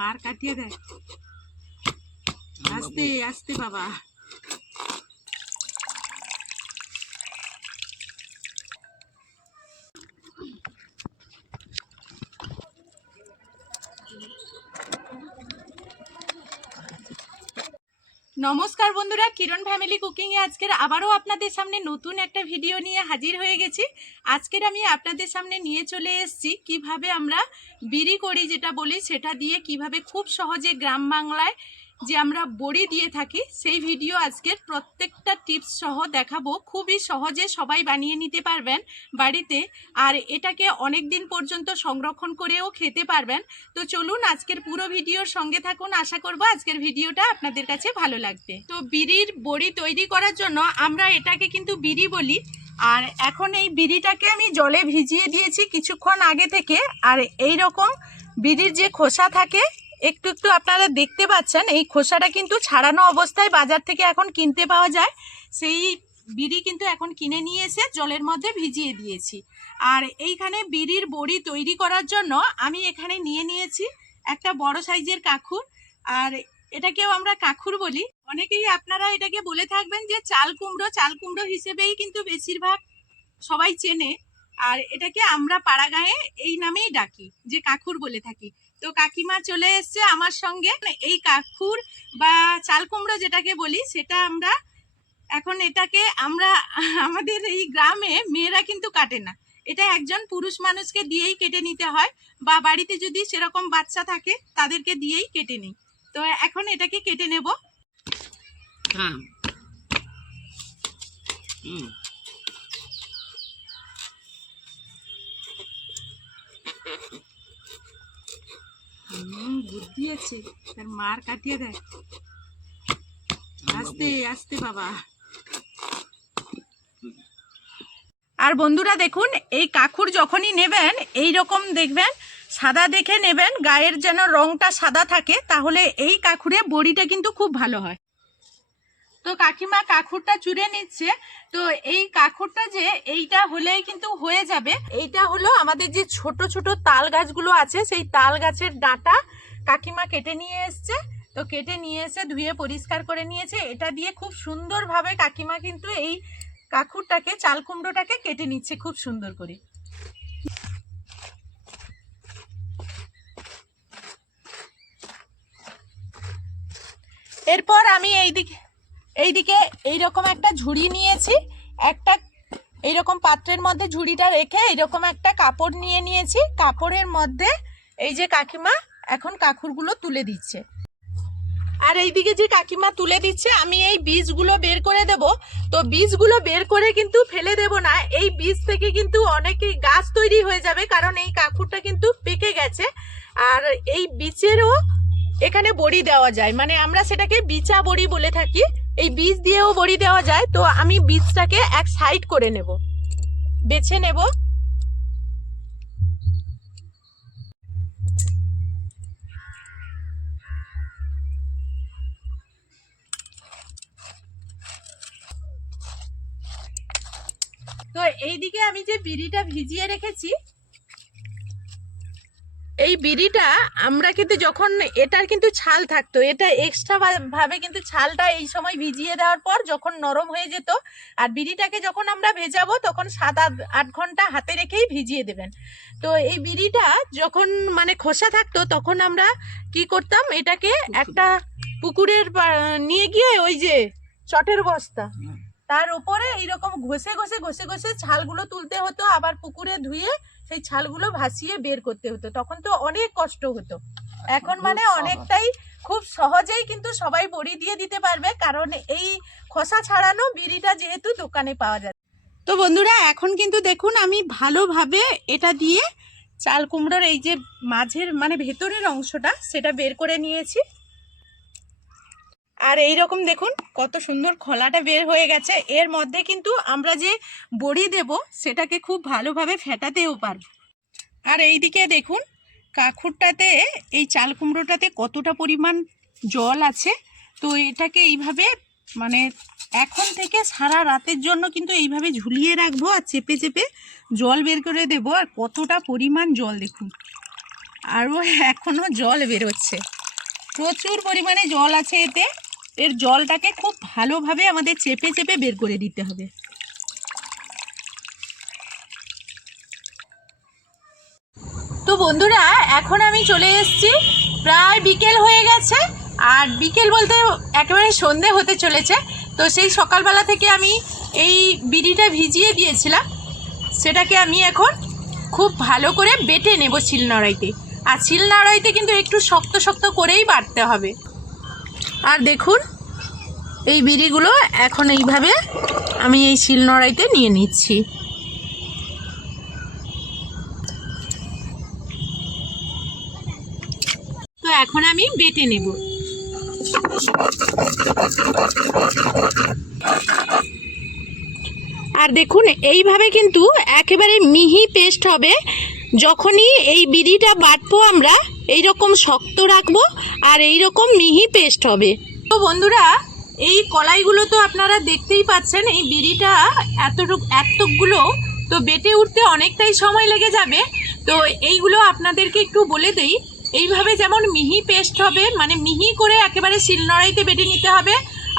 মার কাটিয়ে দেয় আস্তে আস্তে বাবা। নমস্কার বন্ধুরা, কিরণ ফ্যামিলি কুকিংয়ে আজকের আবারও আপনাদের সামনে নতুন একটা ভিডিও নিয়ে হাজির হয়ে গেছি। আজকের আমি আপনাদের সামনে নিয়ে চলে এসেছি, কীভাবে আমরা বিড়ি করি যেটা বলি, সেটা দিয়ে কীভাবে খুব সহজে গ্রাম বাংলায় যে আমরা বড়ি দিয়ে থাকি, সেই ভিডিও আজকের প্রত্যেকটা টিপস সহ দেখাবো। খুবই সহজে সবাই বানিয়ে নিতে পারবেন বাড়িতে আর এটাকে অনেক দিন পর্যন্ত সংরক্ষণ করেও খেতে পারবেন। তো চলুন আজকের পুরো ভিডিওর সঙ্গে থাকুন। আশা করব আজকের ভিডিওটা আপনাদের কাছে ভালো লাগবে। তো বিড়ির বড়ি তৈরি করার জন্য আমরা এটাকে কিন্তু বিড়ি বলি। আর এখন এই বিড়িটাকে আমি জলে ভিজিয়ে দিয়েছি কিছুক্ষণ আগে থেকে। আর এই রকম বিড়ির যে খোসা থাকে, একটু একটু আপনারা দেখতে পাচ্ছেন, এই খোসাটা কিন্তু ছাড়ানো অবস্থায় বাজার থেকে এখন কিনতে পাওয়া যায়। সেই বিড়ি কিন্তু এখন কিনে নিয়ে এসে জলের মধ্যে ভিজিয়ে দিয়েছি। আর এইখানে বিড়ির বড়ি তৈরি করার জন্য আমি এখানে নিয়ে নিয়েছি একটা বড় সাইজের কাকুর। আর এটাকেও আমরা কাকুর বলি। অনেকেই আপনারা এটাকে বলে থাকবেন যে চাল কুমড়ো চাল কুমড়ো হিসেবেই কিন্তু বেশিরভাগ সবাই চেনে। আর এটাকে আমরা পাড়াগাঁয়ে এই নামেই ডাকি, যে কাকুর বলে থাকি। তো কাকিমা চলে এসছে আমার সঙ্গে। এই কাকুর বা চাল কুমড়ো যেটাকে বলি, সেটা আমরা এখন এটাকে আমরা, আমাদের এই গ্রামে মেয়েরা কিন্তু কাটে না। এটা একজন পুরুষ মানুষকে দিয়েই কেটে নিতে হয় বা বাড়িতে যদি সেরকম বাচ্চা থাকে, তাদেরকে দিয়েই কেটে নিই। তো এখন এটাকে কেটে নেব। হ্যাঁ। হুম। হুম, বুদ্ধি আছে। তার মার কাটিয়ে দেয় আস্তে আস্তে বাবা। আর বন্ধুরা দেখুন এই কাকুর যখনই নেবেন এই রকম দেখবেন সাদা দেখে নেবেন, গায়ের যেন রংটা সাদা থাকে, তাহলে এই কাকুরে বড়িটা কিন্তু খুব ভালো হয়। তো কাকিমা কাকুরটা চুড়ে নিচ্ছে। তো এই কাকুরটা যে এইটা হলেই কিন্তু হয়ে যাবে। এইটা হলো আমাদের যে ছোট ছোট তাল গাছগুলো আছে, সেই তাল গাছের ডাঁটা কাকিমা কেটে নিয়ে এসছে। তো কেটে নিয়ে এসে ধুয়ে পরিষ্কার করে নিয়েছে। এটা দিয়ে খুব সুন্দরভাবে কাকিমা কিন্তু এই কাকুরটাকে, চাল কুমড়োটাকে কেটে নিচ্ছে খুব সুন্দর করে। এরপর আমি এইদিকে এইদিকে এইরকম একটা ঝুড়ি নিয়েছি, একটা এইরকম পাত্রের মধ্যে ঝুড়িটা রেখে এইরকম একটা কাপড় নিয়ে নিয়েছি, কাপড়ের মধ্যে এই যে কাকিমা এখন কাকুরগুলো তুলে দিচ্ছে। আর এইদিকে যে কাকিমা তুলে দিচ্ছে, আমি এই বীজগুলো বের করে দেব। তো বীজগুলো বের করে কিন্তু ফেলে দেব না, এই বীজ থেকে কিন্তু অনেকেই গাছ তৈরি হয়ে যাবে, কারণ এই কাকুরটা কিন্তু পেকে গেছে। আর এই বীজেরও এখানে বড়ি দেওয়া যায়। মানে আমরা সেটাকে বিচা বড়ি বলে থাকি। এই বীজ দিয়েও বড়ি দেওয়া যায়। তো আমি বীজটাকে এক সাইড করে নেব। বেছে নেব। তো এইদিকে আমি যে বিড়িটা ভিজিয়ে রেখেছি এই বিড়িটা আমরা কিন্তু যখন এটার কিন্তু ছাল থাকতো এটা এক্সট্রা ভাবে কিন্তু ছালটা এই সময় ভিজিয়ে দেওয়ার পর যখন নরম হয়ে যেত আর বিড়িটাকে যখন আমরা ভেজাবো তখন সাত আট আট ঘণ্টা হাতে রেখেই ভিজিয়ে দেবেন। তো এই বিড়িটা যখন মানে খোসা থাকতো তখন আমরা কি করতাম এটাকে একটা পুকুরের নিয়ে গিয়ে ওই যে চটের বস্তা তার উপরে এইরকম ঘষে ঘষে ঘষে ঘষে ছালগুলো তুলতে হতো আবার পুকুরে ধুয়ে সেই ছালগুলো ভাসিয়ে বের করতে হতো। তখন তো অনেক কষ্ট হতো। এখন মানে অনেকটাই খুব সহজেই কিন্তু সবাই বড়ি দিয়ে দিতে পারবে কারণ এই খোসা ছাড়ানো বিড়িটা যেহেতু দোকানে পাওয়া যায়। তো বন্ধুরা এখন কিন্তু দেখুন আমি ভালোভাবে এটা দিয়ে চাল কুমড়োর এই যে মাঝের মানে ভেতরের অংশটা সেটা বের করে নিয়েছি। আর এই রকম দেখুন, কত সুন্দর খোলাটা বের হয়ে গেছে। এর মধ্যে কিন্তু আমরা যে বড়ি দেব, সেটাকে খুব ভালোভাবে ফেটাতেও পারব। আর এই দিকে দেখুন, কাকুরটাতে, এই চাল কুমড়োটাতে কতটা পরিমাণ জল আছে। তো এটাকে এইভাবে মানে এখন থেকে সারা রাতের জন্য কিন্তু এইভাবে ঝুলিয়ে রাখব আর চেপে চেপে জল বের করে দেবো। আর কতটা পরিমাণ জল দেখুন, আরও এখনও জল বেরোচ্ছে। প্রচুর পরিমাণে জল আছে এতে। এর জলটাকে খুব ভালোভাবে আমাদের চেপে চেপে বের করে দিতে হবে। তো বন্ধুরা, এখন আমি চলে এসেছি। প্রায় বিকেল হয়ে গেছে, আর বিকেল বলতে একেবারে সন্ধে হতে চলেছে। তো সেই সকালবেলা থেকে আমি এই বিড়িটা ভিজিয়ে দিয়েছিলাম। সেটাকে আমি এখন খুব ভালো করে বেটে নেব শিলনোড়াইতে। আর শিলনোড়াইতে কিন্তু একটু শক্ত শক্ত করেই বাটতে হবে। আর দেখুন, এই বিড়িগুলো এখন এইভাবে আমি এই শিলনোড়াইতে নিয়ে নিচ্ছি। তো এখন আমি বেটে নেব। আর দেখুন, এইভাবে কিন্তু একেবারে মিহি পেস্ট হবে। যখনই এই বিড়িটা বাটবো আমরা এই রকম শক্ত রাখব আর এই রকম মিহি পেস্ট হবে। তো বন্ধুরা, এই কলাইগুলো তো আপনারা দেখতেই পাচ্ছেন, এই বিড়িটা এতটুক এতগুলো তো বেটে উঠতে অনেকটাই সময় লেগে যাবে। তো এইগুলো আপনাদেরকে একটু বলে দেই, এইভাবে যেমন মিহি পেস্ট হবে মানে মিহি করে একেবারে শিলনোড়াইতে বেটে নিতে হবে।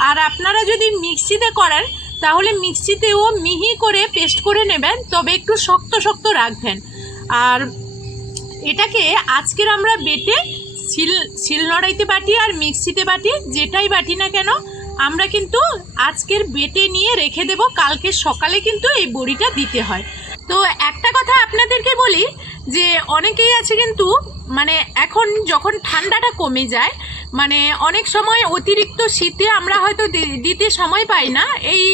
আর আপনারা যদি মিক্সিতে করেন, তাহলে মিক্সিতেও মিহি করে পেস্ট করে নেবেন, তবে একটু শক্ত শক্ত রাখবেন। আর এটাকে আজকের আমরা বেটে শিল শিলনোড়াইতে বাটি আর মিক্সিতে বাটি, যেটাই বাটি না কেন, আমরা কিন্তু আজকের বেটে নিয়ে রেখে দেব। কালকে সকালে কিন্তু এই বড়িটা দিতে হয়। তো একটা কথা আপনাদেরকে বলি, যে অনেকেই আছে কিন্তু মানে এখন যখন ঠান্ডাটা কমে যায় মানে অনেক সময় অতিরিক্ত শীতে আমরা হয়তো দিতে সময় পাই না। এই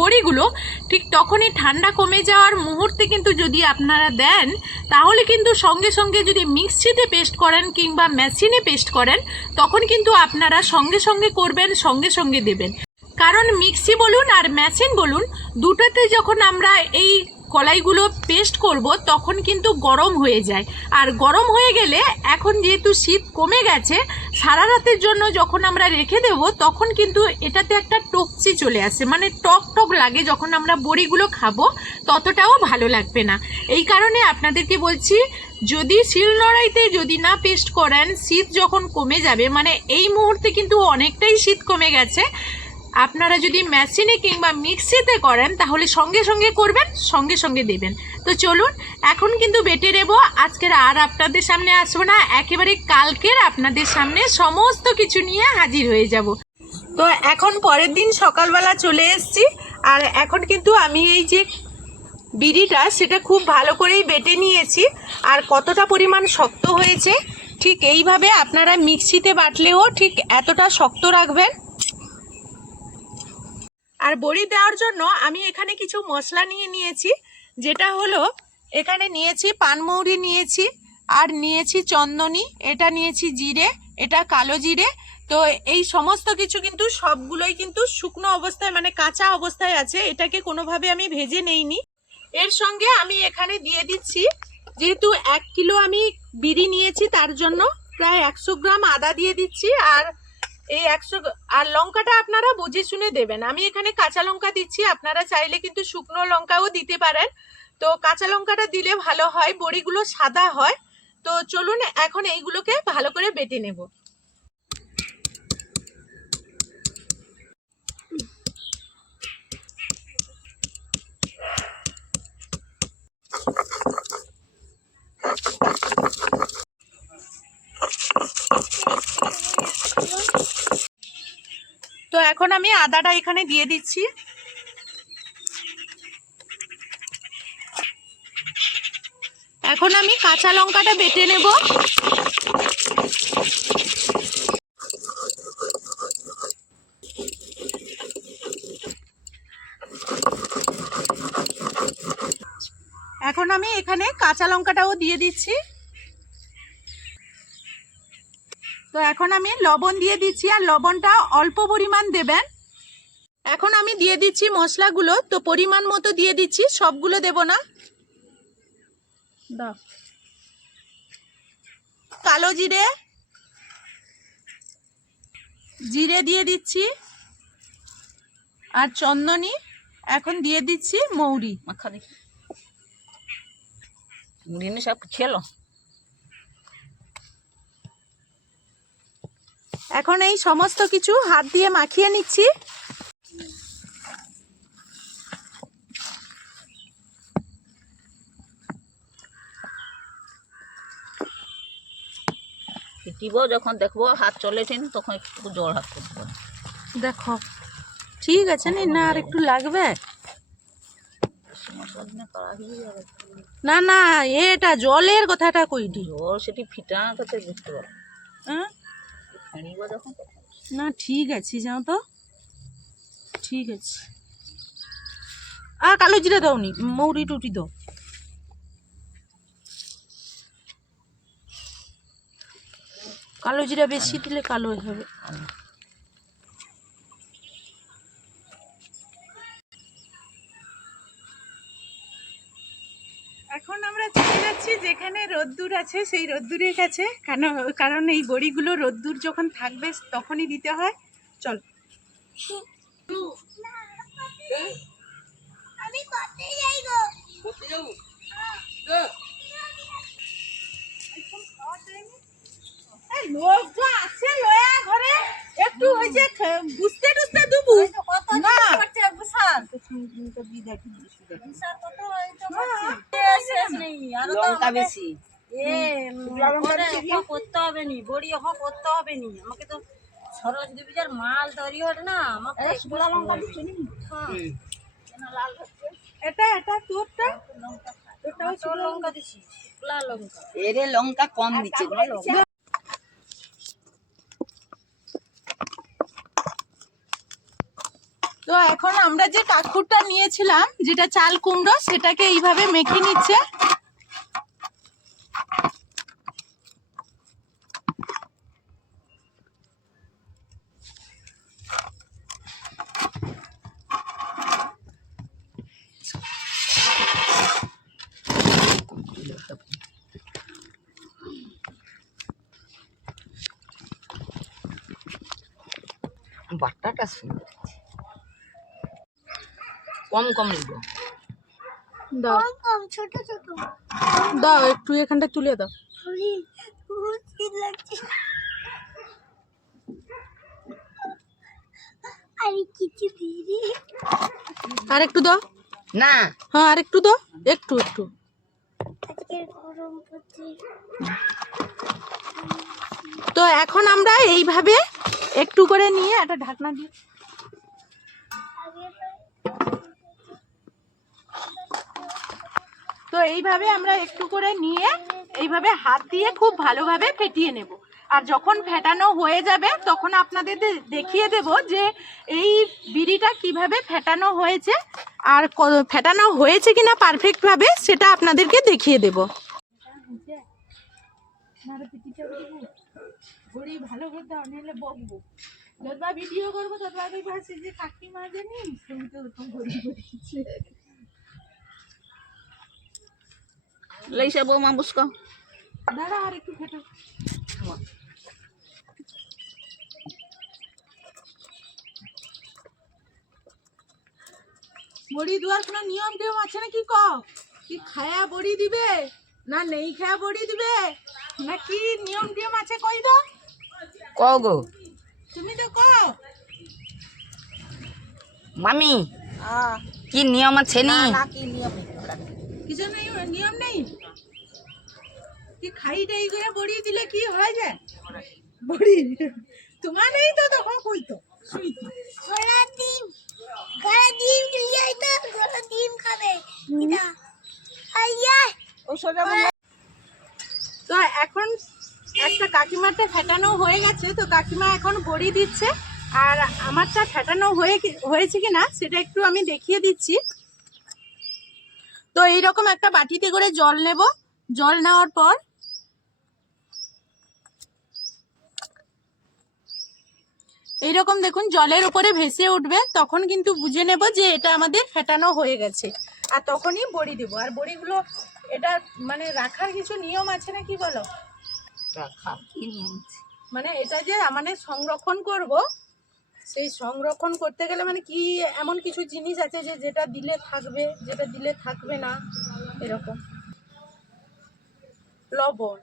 বড়িগুলো, ঠিক তখনই ঠান্ডা কমে যাওয়ার মুহূর্তে কিন্তু যদি আপনারা দেন, তাহলে কিন্তু সঙ্গে সঙ্গে যদি মিক্সিতে পেস্ট করেন কিংবা মেশিনে পেস্ট করেন, তখন কিন্তু আপনারা সঙ্গে সঙ্গে করবেন, সঙ্গে সঙ্গে দেবেন। কারণ মিক্সি বলুন আর মেশিন বলুন, দুটোতে যখন আমরা এই কলাইগুলো পেস্ট করব, তখন কিন্তু গরম হয়ে যায়। আর গরম হয়ে গেলে এখন যেহেতু শীত কমে গেছে, সারা রাতের জন্য যখন আমরা রেখে দেব, তখন কিন্তু এটাতে একটা টকচি চলে আসে। মানে টক টক লাগে যখন আমরা বড়িগুলো খাব, ততটাও ভালো লাগবে না। এই কারণে আপনাদেরকে বলছি, যদি শিলনোড়াইতে যদি না পেস্ট করেন, শীত যখন কমে যাবে মানে এই মুহূর্তে কিন্তু অনেকটাই শীত কমে গেছে আপনারা যদি মেশিনে কিংবা মিক্সিতে করেন, তাহলে সঙ্গে সঙ্গে করবেন, সঙ্গে সঙ্গে দেবেন। তো চলুন, এখন কিন্তু বেটে নেব। আজকের আর আপনাদের সামনে আসব না, একেবারে কালকের আপনাদের সামনে সমস্ত কিছু নিয়ে হাজির হয়ে যাব। তো এখন পরের দিন সকালবেলা চলে এসেছি, আর এখন কিন্তু আমি এই যে বিড়িটা, সেটা খুব ভালো করেই বেটে নিয়েছি, আর কতটা পরিমাণ শক্ত হয়েছে, ঠিক এইভাবে আপনারা মিক্সিতে বাটলেও ঠিক এতটা শক্ত রাখবেন। আর বড়ি দেওয়ার জন্য আমি এখানে কিছু মশলা নিয়ে নিয়েছি, যেটা হলো এখানে নিয়েছি পানমৌরি নিয়েছি, আর নিয়েছি চন্দনী, এটা নিয়েছি জিরে, এটা কালো জিরে। তো এই সমস্ত কিছু কিন্তু সবগুলোই কিন্তু শুকনো অবস্থায় মানে কাঁচা অবস্থায় আছে, এটাকে কোনোভাবে আমি ভেজে নেইনি। এর সঙ্গে আমি এখানে দিয়ে দিচ্ছি, যেহেতু এক কিলো আমি বিড়ি নিয়েছি, তার জন্য প্রায় একশো গ্রাম আদা দিয়ে দিচ্ছি, আর এই একশো আর লঙ্কাটা আপনারা বুঝে শুনে দেবেন। আমি এখানে কাঁচা লঙ্কা দিচ্ছি, আপনারা চাইলে কিন্তু শুকনো লঙ্কাও দিতে পারেন। তো কাঁচা লঙ্কাটা দিলে ভালো হয়, বড়িগুলো সাদা হয়। তো চলুন, এখন এইগুলোকে ভালো করে বেটে নেব। এখন আমি আদাটা এখানে দিয়ে দিচ্ছি। এখন আমি কাঁচা লঙ্কাটা বেটে নেব। এখন আমি এখানে কাঁচা লঙ্কাটাও দিয়ে দিচ্ছি। তো এখন আমি লবণ দিয়ে দিচ্ছি আর লবণটা অল্প পরিমাণ দেবেন। এখন আমি দিয়ে দিচ্ছি মশলাগুলো, তো পরিমাণ মতো দিয়ে দিচ্ছি, সবগুলো দেব না। কালো জিরে। জিরে দিয়ে দিচ্ছি। আর চন্দনী। এখন দিয়ে দিচ্ছি মৌরি। মাখা দেখি মুড়ি সব খেলো। এখন এই সমস্ত কিছু হাত দিয়ে মাখিয়ে নিচ্ছি। ফিটিব যখন দেখব হাত চলেছেন তখন একটু জোর হাত করব। দেখো ঠিক আছে নি না আর একটু লাগবে? না না এটা জলের কথাটা কইটি। জোর সেটি ফিটা করতে বুঝতে পারব। হ্যাঁ? না, ঠিক আছে যাও তো? ঠিক আছে। আর কালো জিরা দাওনি, মৌরি টুটি দাও। কালো জিরা বেশি দিলে কালো হবে এখন আমরা চলে যাচ্ছি যেখানে রোদ্দুর আছে সেই রোদ্দুরের কাছে। কেন কারণ এই বড়িগুলো রোদ্দুর যখন থাকবে তখনই দিতে হয়। চল। লোক আছে লয়া ঘরে। একটু ওই যে খে- বুঝতে টুঝতে দুবু। না। লঙ্কা বেশি। করতে হবে নি বড়ি এখন করতে হবে নি। আমাকে তো সরোজ দেবীজার মাল তৈরি না আমাকে এটা এটা তোরটা? লঙ্কা দিছি শুকলা লঙ্কা। এরে লঙ্কা কম দিচ্ছে তো এখন আমরা যে কাকুরটা নিয়েছিলাম যেটা চাল কুমড়ো সেটাকে এইভাবে মেখে নিচ্ছে। কম কম নিব। দাও। কম ছোট ছোট। দাও একটু এখানটা তুলে দাও। আরে কিছু বেরি আর একটু দাও। না। হ্যাঁ আর একটু দাও। একটু একটু। তো এখন আমরা এইভাবে একটু করে নিয়ে একটা ঢাকনা দিয়ে তো এইভাবে আমরা একটু করে নিয়ে এইভাবে হাত দিয়ে খুব ভালোভাবে ফেটিয়ে নেব। আর যখন ফেটানো হয়ে যাবে, তখন আপনাদের দেখিয়ে দেব যে এই বিড়িটা কীভাবে ফেটানো হয়েছে আর ফেটানো হয়েছে কিনা পারফেক্টভাবে সেটা আপনাদেরকে দেখিয়ে দেব। করে ভিডিও করব ততবার হাসি যে কাকিমা জানি তুমি তো ওরকম ঘড়ি করেছে লইসা বৌমা বুঝকো দাঁড়া আর একটু ফেটো বড়ি দেওয়ার কোনো নিয়ম টিয়ম আছে নাকি ক কি খায়া বড়ি দিবে? না নেই খায়া বড়ি দিবে? না কি নিয়ম টিয়ম আছে কই দাও ক গো। তুমি তো কও। মামি কি নিয়ম আছে নি? কিছু নেই নিয়ম নেই? কি খাই টাই করে বড়ি দিলে কি হয় যায় বড়ি? তোমার নেই তো তখন কই তো? শুইতো ঘোড়া ডিম। ঘোড়া ডিম চলে আই তো ঘোড়া ডিম খাবে। এটা। আইয়া তো এখন একটা কাকিমারটা ফেটানো হয়ে গেছে তো কাকিমা এখন বড়ি দিচ্ছে। আর আমারটা ফেটানো হয়ে কি- হয়েছে কিনা সেটা একটু আমি দেখিয়ে দিচ্ছি। তো এইরকম একটা বাটিতে করে জল নেব। জল নেওয়ার পর এইরকম দেখুন জলের উপরে ভেসে উঠবে তখন কিন্তু বুঝে নেব যে এটা আমাদের ফেটানো হয়ে গেছে। আর তখনই বড়ি দেবো। আর বড়িগুলো এটা মানে রাখার কিছু নিয়ম আছে না কি বলো? রাখা। কি নিয়ম মানে এটা যে মানে সংরক্ষণ করব সেই সংরক্ষণ করতে গেলে মানে কি এমন কিছু জিনিস আছে যে যেটা দিলে থাকবে, যেটা দিলে থাকবে না, এরকম। লবণ।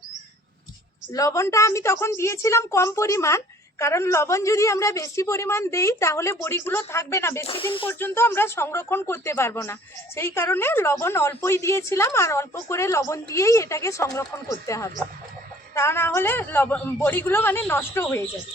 লবণটা আমি তখন দিয়েছিলাম কম পরিমাণ, কারণ লবণ যদি আমরা বেশি পরিমাণ দেই তাহলে বড়িগুলো থাকবে না, বেশি দিন পর্যন্ত আমরা সংরক্ষণ করতে পারব না। সেই কারণে লবণ অল্পই দিয়েছিলাম আর অল্প করে লবণ দিয়েই এটাকে সংরক্ষণ করতে হবে। তা না হলে লবণ বড়িগুলো মানে নষ্ট হয়ে যাবে।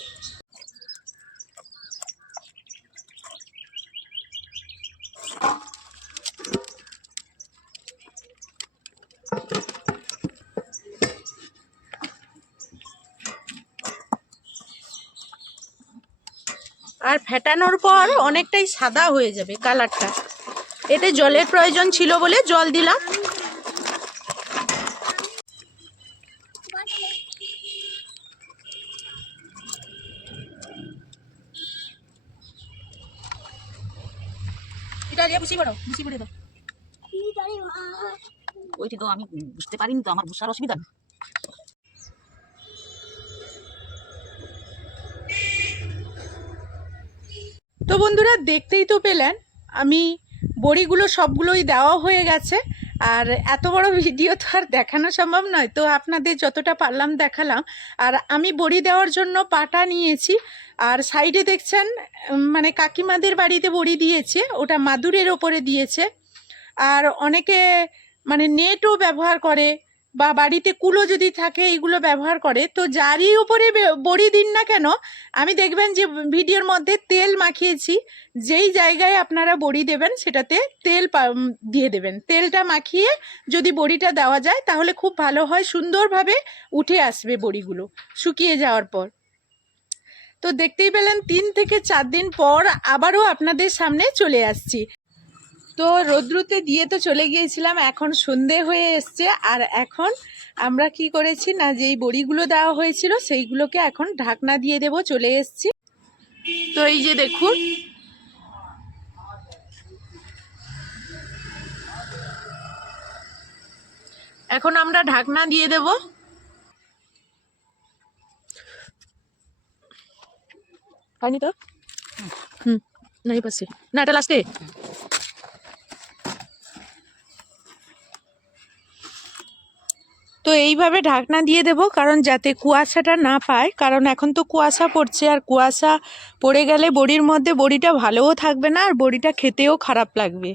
আর ফেটানোর পর অনেকটাই সাদা হয়ে যাবে কালারটা। এতে জলের প্রয়োজন ছিল বলে জল দিলাম এটা দিয়ে ওইটি তো আমি বুঝতে পারিনি তো, আমার বুঝার অসুবিধা। তো বন্ধুরা, দেখতেই তো পেলেন, আমি বড়িগুলো সবগুলোই দেওয়া হয়ে গেছে আর এত বড় ভিডিও তো আর দেখানো সম্ভব নয়। তো আপনাদের যতটা পারলাম দেখালাম। আর আমি বড়ি দেওয়ার জন্য পাটা নিয়েছি। আর সাইডে দেখছেন মানে কাকিমাদের বাড়িতে বড়ি দিয়েছে। ওটা মাদুরের ওপরে দিয়েছে। আর অনেকে মানে নেটও ব্যবহার করে। বা বাড়িতে কুলো যদি থাকে এইগুলো ব্যবহার করে, তো যারই উপরে বড়ি দিন না কেন, আমি দেখবেন যে ভিডিওর মধ্যে তেল মাখিয়েছি, যেই জায়গায় আপনারা বড়ি দেবেন সেটাতে তেল দিয়ে দেবেন। তেলটা মাখিয়ে যদি বড়িটা দেওয়া যায়, তাহলে খুব ভালো হয়, সুন্দরভাবে উঠে আসবে বড়িগুলো, শুকিয়ে যাওয়ার পর। তো দেখতেই পেলেন, তিন থেকে চার দিন পর আবারও আপনাদের সামনে চলে আসছি। তো রোদ্রুতে দিয়ে তো চলে গিয়েছিলাম, এখন সন্ধে হয়ে এসছে। আর এখন আমরা কি করেছি না, যেই বড়িগুলো দেওয়া হয়েছিল সেইগুলোকে এখন ঢাকনা দিয়ে দেব, চলে এসছি। তো এই যে দেখুন, এখন আমরা ঢাকনা দিয়ে দেব। হয়নি তো? হুম নাই পাচ্ছি না, এটা লাস্টে তো এইভাবে ঢাকনা দিয়ে দেব, কারণ যাতে কুয়াশাটা না পায়। কারণ এখন তো কুয়াশা পড়ছে, আর কুয়াশা পড়ে গেলে বড়ির মধ্যে বড়িটা ভালোও থাকবে না, আর বড়িটা খেতেও খারাপ লাগবে।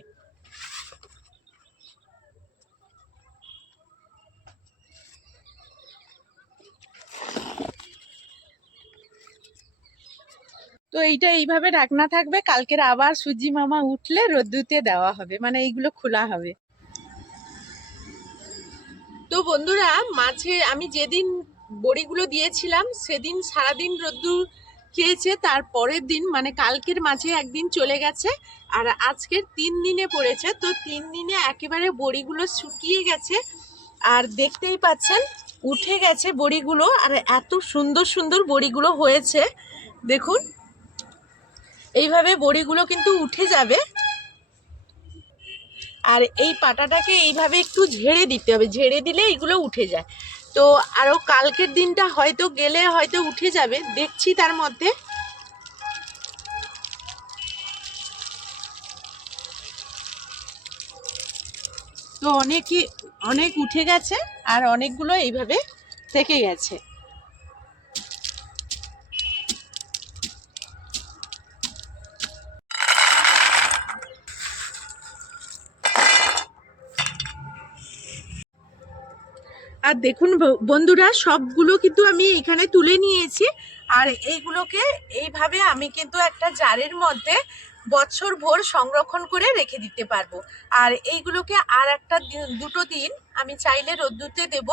তো এইটা এইভাবে ঢাকনা থাকবে, কালকের আবার সুজি মামা উঠলে রোদ্দুতে দেওয়া হবে মানে এইগুলো খোলা হবে। তো বন্ধুরা, মাঝে আমি যেদিন বড়িগুলো দিয়েছিলাম, সেদিন সারাদিন রোদ্দুর খেয়েছে তার পরের দিন মানে কালকের মাঝে একদিন চলে গেছে, আর আজকের তিন দিনে পড়েছে, তো তিন দিনে একেবারে বড়িগুলো শুকিয়ে গেছে, আর দেখতেই পাচ্ছেন, উঠে গেছে বড়িগুলো, আর এত সুন্দর সুন্দর বড়িগুলো হয়েছে, দেখুন, এইভাবে বড়িগুলো কিন্তু উঠে যাবে আর এই পাটাটাকে এইভাবে একটু ঝেড়ে দিতে হবে। ঝেড়ে দিলে এইগুলো উঠে যায়। তো আরও কালকের দিনটা হয়তো গেলে হয়তো উঠে যাবে। দেখছি তার মধ্যে। তো অনেকই, অনেক উঠে গেছে আর অনেকগুলো এইভাবে থেকে গেছে। আর দেখুন বন্ধুরা, সবগুলো কিন্তু আমি এখানে তুলে নিয়েছি। আর এইগুলোকে এইভাবে আমি কিন্তু একটা জারের মধ্যে বছর ভোর সংরক্ষণ করে রেখে দিতে পারব। আর এইগুলোকে আর একটা দুটো দিন আমি চাইলে রোদ্দুতে দেব।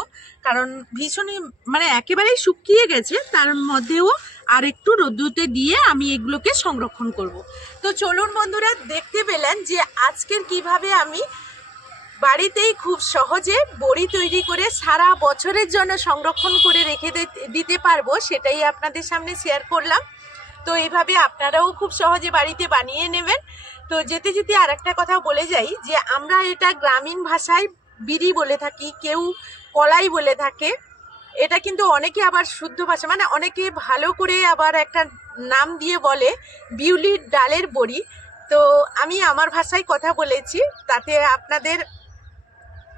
কারণ ভীষণই মানে একেবারেই শুকিয়ে গেছে, তার মধ্যেও আর একটু রোদ্দুতে দিয়ে আমি এগুলোকে সংরক্ষণ করব। তো চলুন বন্ধুরা, দেখতে পেলেন যে আজকের কীভাবে আমি বাড়িতেই খুব সহজে বড়ি তৈরি করে সারা বছরের জন্য সংরক্ষণ করে রেখে দিতে পারব, সেটাই আপনাদের সামনে শেয়ার করলাম। তো এইভাবে আপনারাও খুব সহজে বাড়িতে বানিয়ে নেবেন। তো যেতে যেতে আর একটা কথা বলে যাই, যে আমরা এটা গ্রামীণ ভাষায় বিড়ি বলে থাকি, কেউ কলাই বলে থাকে। এটা কিন্তু অনেকে আবার শুদ্ধ ভাষা মানে অনেকে ভালো করে আবার একটা নাম দিয়ে বলে, বিউলির ডালের বড়ি। তো আমি আমার ভাষায় কথা বলেছি, তাতে আপনাদের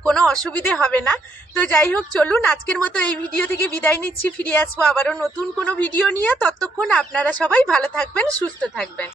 কোনো অসুবিধে হবে না। তো যাই হোক, চলুন আজকের মতো এই ভিডিও থেকে বিদায় নিচ্ছি। ফিরে আসব আবারও নতুন কোনো ভিডিও নিয়ে। ততক্ষণ আপনারা সবাই ভালো থাকবেন, সুস্থ থাকবেন।